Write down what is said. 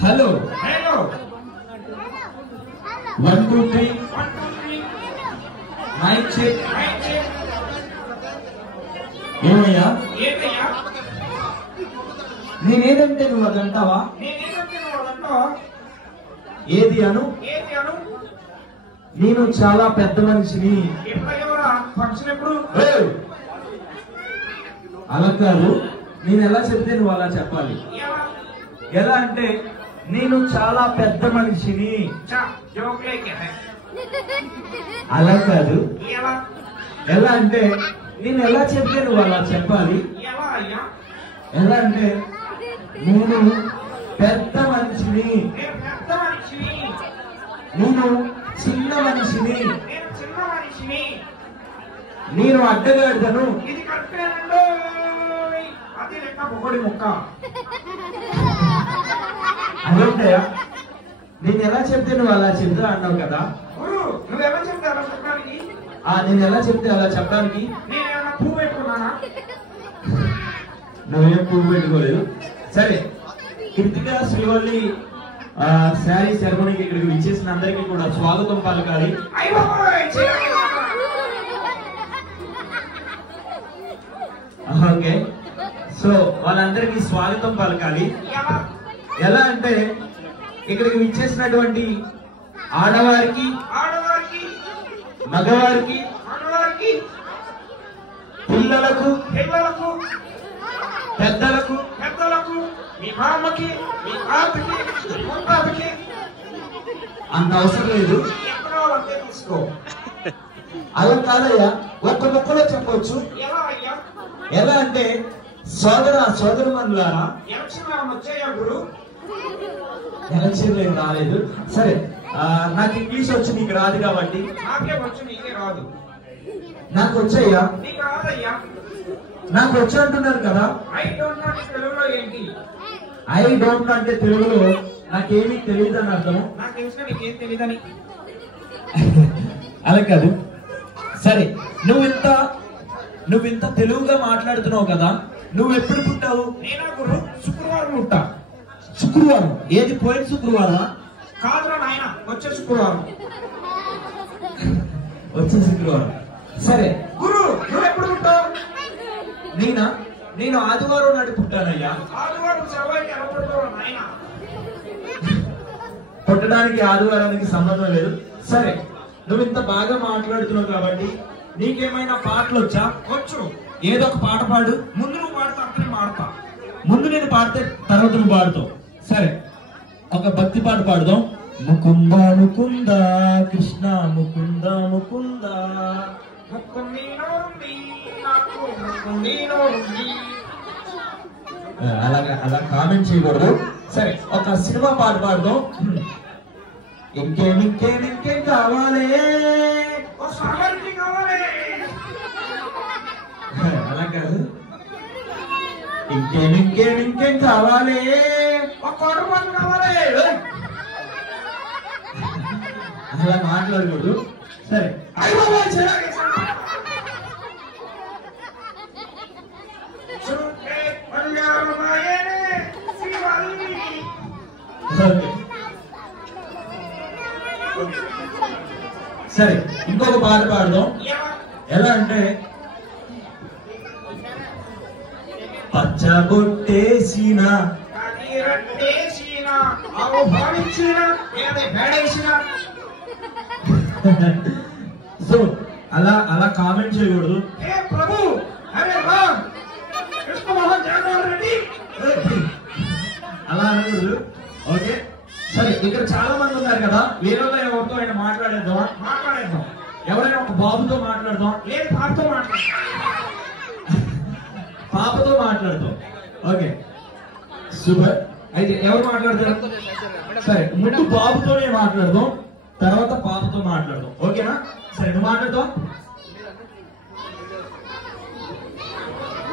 Hello hello 1 2 3 mic check. ఏమయ్యా నేనేదంటే నువ్వు అదంటావా? ఏది అను? నేను చాలా పెద్ద మనిషిని. అలా కాదు, నేను ఎలా చెప్తే నువ్వు అలా చెప్పాలి. ఎలా అంటే నేను చాలా పెద్ద మనిషిని. అలా కాదు, ఎలా అంటే నేను ఎలా చెప్తే నువ్వు అలా చెప్పాలి. ఎలా అంటే నేను పెద్ద మనిషిని, నేను చిన్న మనిషిని, నేను అడ్డగాడిదను. ముక్క అదేంటయా? నేను ఎలా చెప్తే నువ్వు అలా చెప్తా అన్నావు కదా. నేను ఎలా చెప్తే అలా చెప్పడానికి నువ్వేం పువ్వు పెట్టుకోలేదు. సరే, కృతిక శ్రీవల్లి శారీ సెరమనీకి ఇక్కడికి విచ్చేసిన అందరికీ కూడా స్వాగతం పలకాలి. ఓకే, సో వాళ్ళందరికీ స్వాగతం పలకాలి. ఎలా అంటే ఇక్కడికి విచ్చేసినటువంటి ఆడవారికి, మగవారికి, పిల్లలకు, పెద్దలకు, మీ మామకి, మీ తాతకి, మీ ముత్తాతకి అంత అవసరం లేదు. తీసుకో. అలా కాదయ్యా, ఒక్క ముక్కలో చెప్పవచ్చు. ఎలా అంటే సోదరుమనులారా, ఎలక్షన్ ఏం రాలేదు. సరే, నాకు ఇంగ్లీష్ వచ్చి నీకు రాదు కాబట్టి నాకు వచ్చాయ్యా. నాకు వచ్చి అంటున్నారు కదా. ఐ డోంట్ అంటే తెలుగులో నాకేమీ తెలియదు అని అర్థం. అలా కాదు. సరే, నువ్వు ఇంత తెలుగుగా మాట్లాడుతున్నావు కదా. నువ్వు ఎప్పుడు పుట్టావు? శుక్రవారం పుట్టా. శుక్రవారం? ఏది పోయిన శుక్రవారం కాదురా నాయన, వచ్చే శుక్రవారం. వచ్చే శుక్రవారం. సరే గురు, నువ్వు ఎప్పుడు పుట్టావు? నేను ఆదివారం నాడు పుట్టానయ్యా. పుట్టడానికి ఆదివారానికి సంబంధం లేదు. సరే, నువ్వు ఇంత బాగా మాట్లాడుతున్నావు కాబట్టి నీకేమైనా పాటలు వచ్చా? వచ్చు. ఏదో ఒక పాట పాడు. ముందు నువ్వు పాడతా, అక్కడే పాడతా. ముందు నేను పాడితే తర్వాత నువ్వు పాడుతావు. సరే, ఒక భక్తి పాట పాడుదాం. ముకుంద ముకుంద కృష్ణ ముకుంద ముకుంద. అలా కామెంట్ చేయకూడదు. సరే, ఒక సినిమా పాట పాడుదాం. ఇంకేం కావాలి? అలా కాదు, ఇంకేం కావాలి? అలా మాట్లాడకూడదు. సరే, సరే, ఇంకొక పాట పాడదాం. ఎలా అంటే పచ్చబొట్టేసిన సో అలా కామెంట్ చేయకూడదు. అలా అనకూడదు. ఓకే, సరే, ఇక్కడ చాలా మంది ఉన్నారు కదా. వేరేగా ఎవరితో అయినా మాట్లాడేద్దాం. ఎవరైనా ఒక బాబుతో మాట్లాడదాం. లేదు, పాపతో మాట్లాడతాం. Okay, super. అయితే ఎవరు మాట్లాడతారు? సరే, ముందు బాబుతోనే మాట్లాడదాం, తర్వాత పాపతో మాట్లాడదాం. ఓకేనా? సరే, నువ్వు మాట్లాడతావు.